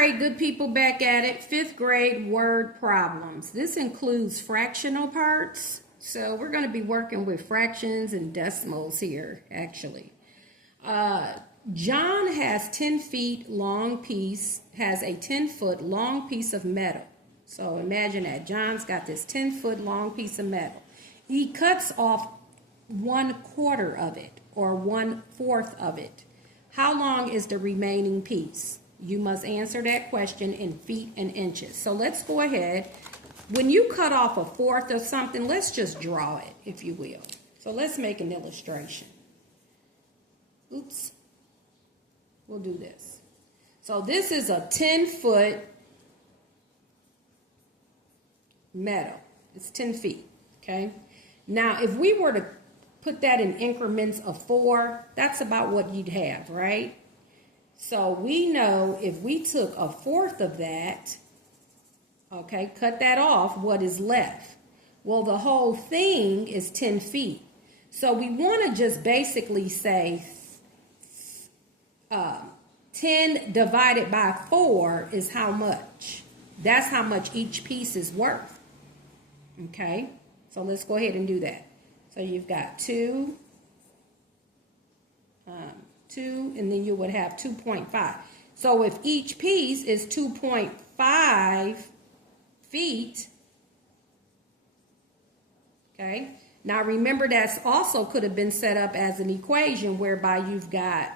right, good people, back at it. 5th grade word problems. This includes fractional parts. So we're going to be working with fractions and decimals here, actually. John has 10 feet long piece, has a 10-foot long piece of metal. So imagine that. John's got this 10-foot long piece of metal. He cuts off 1/4 of it, or 1/4 of it. How long is the remaining piece? You must answer that question in feet and inches. So let's go ahead. When you cut off 1/4 of something, let's just draw it, if you will. So let's make an illustration. Oops. We'll do this. So this is a 10-foot metal. It's 10 feet, okay? Now, if we were to put that in increments of 4, that's about what you'd have, right? So we know if we took 1/4 of that, okay, cut that off, what is left? Well, the whole thing is 10 feet. So we want to just basically say 10 divided by 4 is how much? That's how much each piece is worth. Okay, so let's go ahead and do that. So you've got 2, and then you would have 2.5. So if each piece is 2.5 feet, okay, now remember that's also could have been set up as an equation whereby you've got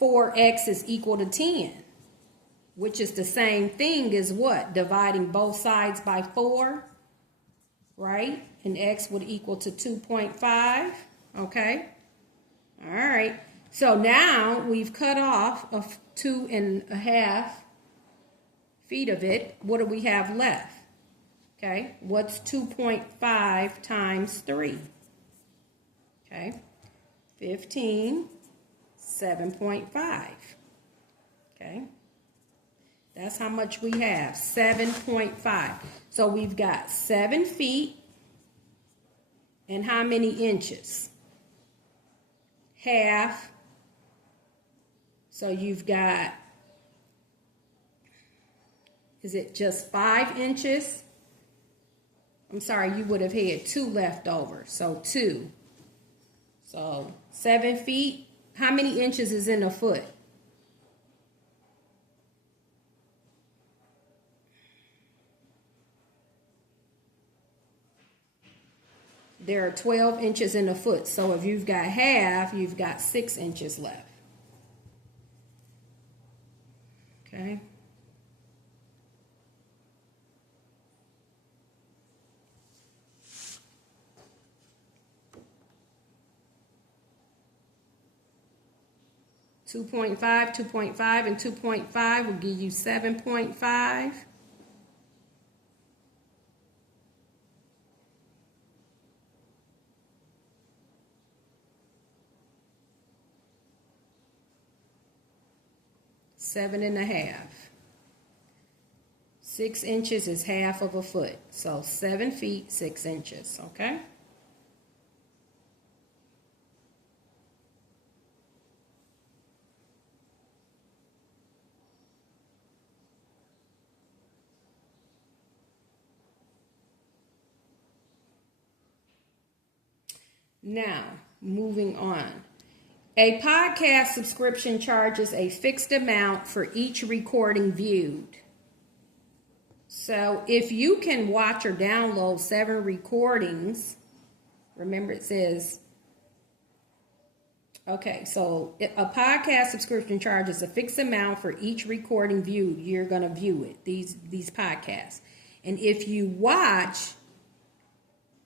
4x is equal to 10, which is the same thing as what? Dividing both sides by 4, right? And x would equal to 2.5, okay? All right, so now we've cut off 2.5 feet of it. What do we have left? Okay, what's 2.5 times 3? Okay, 15, 7.5. Okay, that's how much we have, 7.5. So we've got 7 feet and how many inches? Half. So you've got, is it just 5 inches? I'm sorry, you would have had 2 left over. So 2. So 7 feet. How many inches is in a foot? There are 12 inches in a foot. So if you've got half, you've got 6 inches left. Okay. .5, 2.5, and 2.5 will give you 7.5. Seven and a half. 6 inches is half of a foot. So 7 feet, 6 inches, okay? Now, moving on. A podcast subscription charges a fixed amount for each recording viewed. So if you can watch or download 7 recordings, remember it says, okay, so a podcast subscription charges a fixed amount for each recording viewed. You're going to view it, these podcasts. And if you watch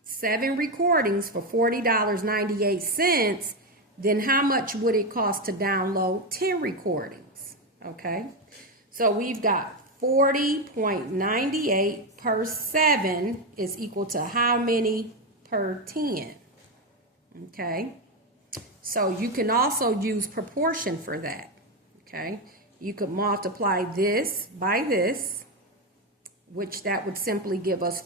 7 recordings for $40.98, then how much would it cost to download 10 recordings? Okay, so we've got 40.98 per 7 is equal to how many per 10? Okay, so you can also use proportion for that. Okay, you could multiply this by this, which that would simply give us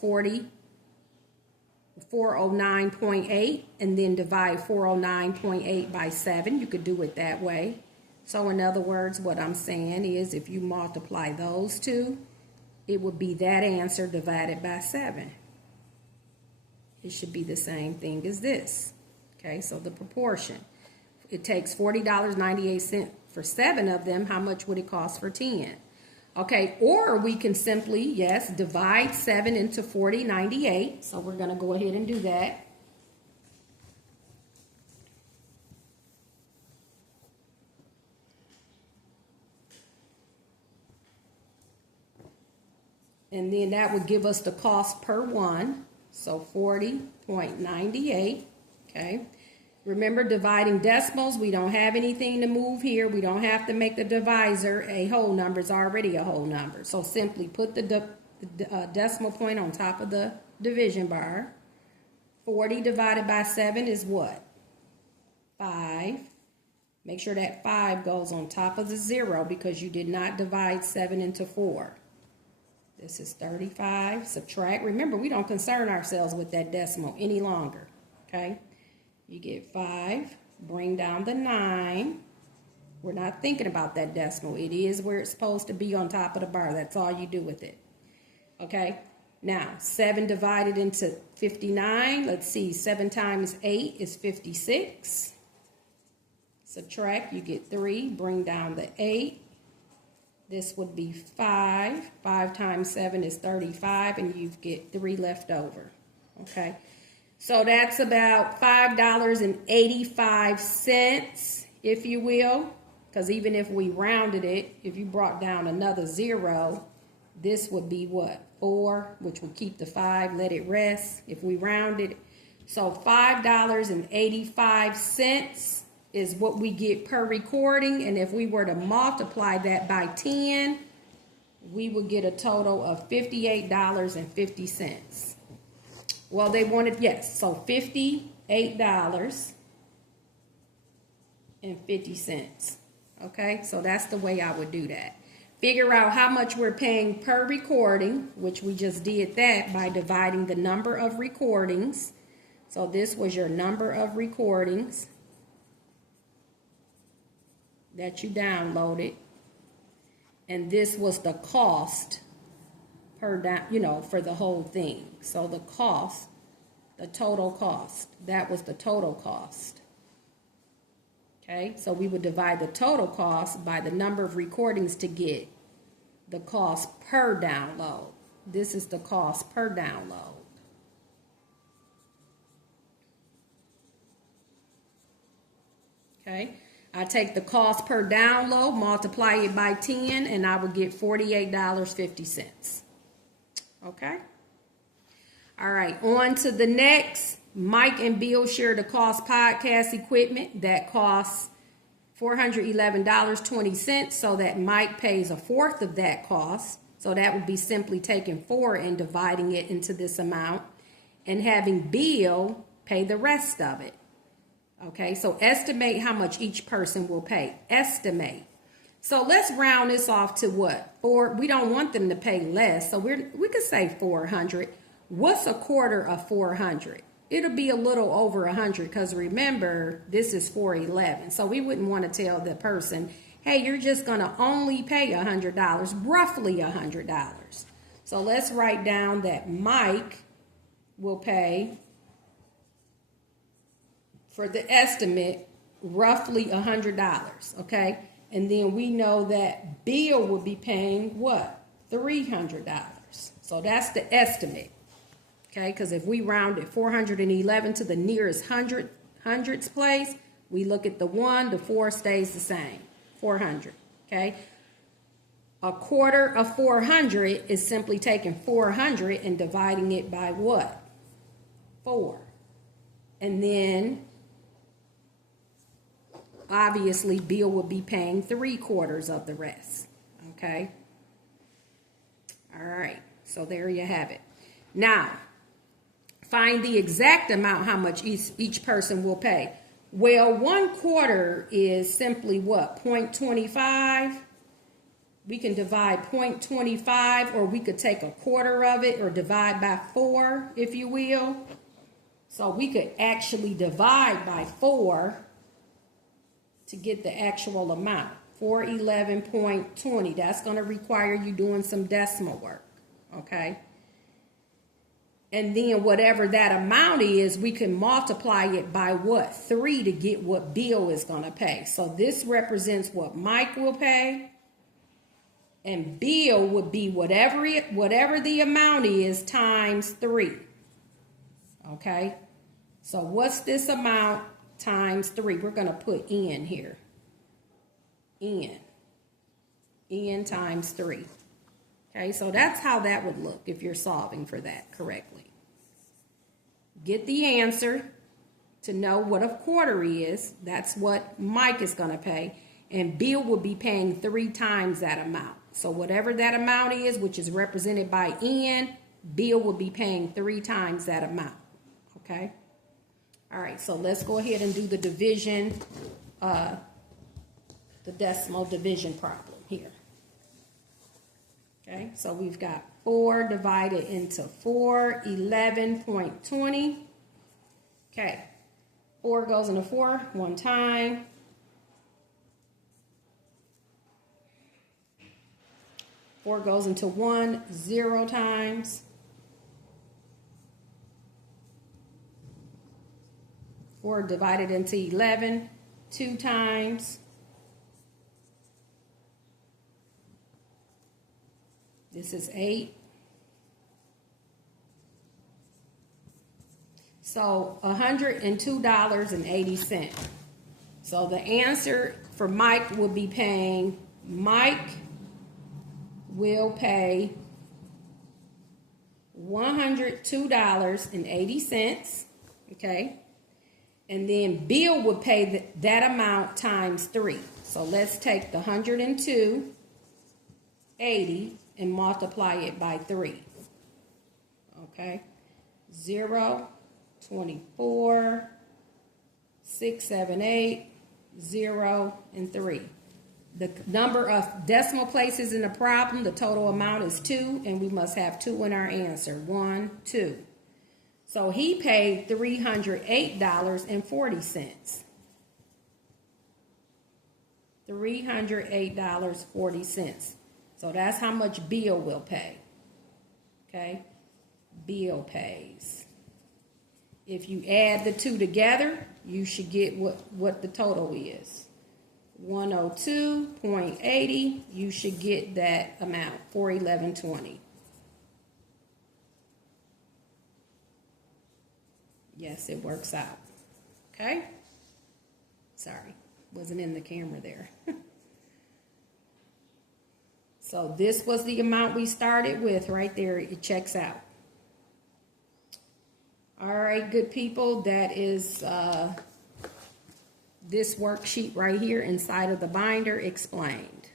409.8, and then divide 409.8 by 7. You could do it that way. So in other words, what I'm saying is if you multiply those two, it would be that answer divided by 7. It should be the same thing as this. Okay, so the proportion. It takes $40.98 for 7 of them. How much would it cost for 10? Okay, or we can simply, yes, divide 7 into 40.98. So we're going to go ahead and do that. And then that would give us the cost per one. So 40.98. Okay. Remember, dividing decimals, we don't have anything to move here. We don't have to make the divisor a whole number. It's already a whole number. So simply put the decimal point on top of the division bar. 40 divided by 7 is what? 5. Make sure that 5 goes on top of the 0 because you did not divide 7 into 4. This is 35. Subtract. Remember, we don't concern ourselves with that decimal any longer. Okay? You get 5. Bring down the 9. We're not thinking about that decimal. It is where it's supposed to be on top of the bar. That's all you do with it. Okay? Now, 7 divided into 59. Let's see. 7 times 8 is 56. Subtract. You get 3. Bring down the 8. This would be 5. 5 times 7 is 35, and you get 3 left over. Okay? So that's about $5.85, if you will. Because even if we rounded it, if you brought down another 0, this would be what? 4, which would keep the 5, let it rest if we rounded. So $5.85 is what we get per recording, and if we were to multiply that by 10, we would get a total of $58.50. Well, they wanted, yes, so $58.50. Okay, so that's the way I would do that. Figure out how much we're paying per recording, which we just did that by dividing the number of recordings. So this was your number of recordings that you downloaded, and this was the cost per for the whole thing. So the cost, the total cost, that was the total cost. Okay, so we would divide the total cost by the number of recordings to get the cost per download. This is the cost per download. Okay. I take the cost per download, multiply it by 10, and I will get $48.50. Okay? All right, on to the next. Mike and Bill share the cost podcast equipment. That costs $411.20, so that Mike pays a fourth of that cost. So that would be simply taking 4 and dividing it into this amount, and having Bill pay the rest of it. Okay, so estimate how much each person will pay. Estimate. So let's round this off to what? 4. We don't want them to pay less, so we could say 400. What's a quarter of 400? It'll be a little over 100 because remember, this is $411. So we wouldn't want to tell the person, hey, you're just going to only pay $100, roughly $100. So let's write down that Mike will pay, for the estimate, roughly $100, okay? And then we know that Bill will be paying what? $300. So that's the estimate, okay? Because if we round it 411 to the nearest hundreds place, we look at the 1, the 4 stays the same, 400, okay? A quarter of 400 is simply taking 400 and dividing it by what? 4. And then obviously, Bill would be paying 3/4 of the rest, okay? All right, so there you have it. Now, find the exact amount how much each person will pay. Well, 1/4 is simply what? 0.25. We can divide 0.25, or we could take a quarter of it or divide by 4, if you will. So we could actually divide by 4 to get the actual amount. 411.20. That's going to require you doing some decimal work, okay? And then whatever that amount is, we can multiply it by what? 3 to get what Bill is going to pay. So this represents what Mike will pay. And Bill would be whatever the amount is times 3. Okay? So what's this amount times 3? We're going to put N here. N times 3. Okay, so that's how that would look if you're solving for that correctly. Get the answer to know what a quarter is. That's what Mike is going to pay. And Bill will be paying 3 times that amount. So whatever that amount is, which is represented by N, Bill will be paying 3 times that amount. Okay? All right, so let's go ahead and do the division, the decimal division problem here. Okay, so we've got 4 divided into 411.20. Okay, 4 goes into 4 one time. 4 goes into 1 0 times. 4 divided into 11 2 times. This is 8. So $102.80. So the answer for Mike will be paying, Mike will pay $102.80. Okay. And then Bill would pay that amount times 3. So let's take the $102.80 and multiply it by 3. Okay. 0, 24, 6, 7, 8, 0, and 3. The number of decimal places in the problem, the total amount is 2, and we must have 2 in our answer. 1, 2. So he paid $308.40. $308.40. So that's how much Bill will pay. Okay? Bill pays. If you add the 2 together, you should get what the total is. 102.80. You should get that amount, $411.20. Yes, it works out. Okay? Sorry, wasn't in the camera there. So this was the amount we started with right there. It checks out. All right, good people. That is this worksheet right here inside of the binder explained.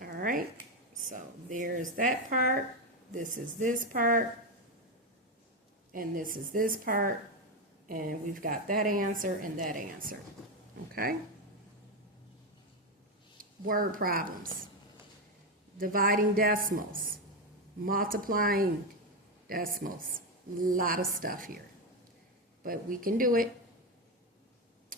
All right. So there's that part. This is this part. And this is this part. And we've got that answer and that answer. Okay. Word problems. Dividing decimals. Multiplying decimals. A lot of stuff here. But we can do it.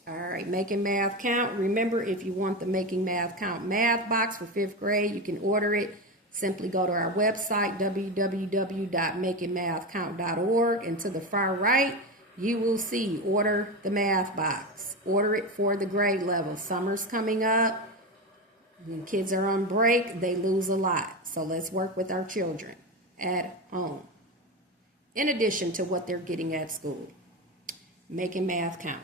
All right, making math count. Remember, if you want the Making Math Count math box for 5th grade, you can order it. Simply go to our website, www.makingmathcount.org, and to the far right, you will see order the math box. Order it for the grade level. Summer's coming up. When kids are on break, they lose a lot. So let's work with our children at home, in addition to what they're getting at school. Making math count.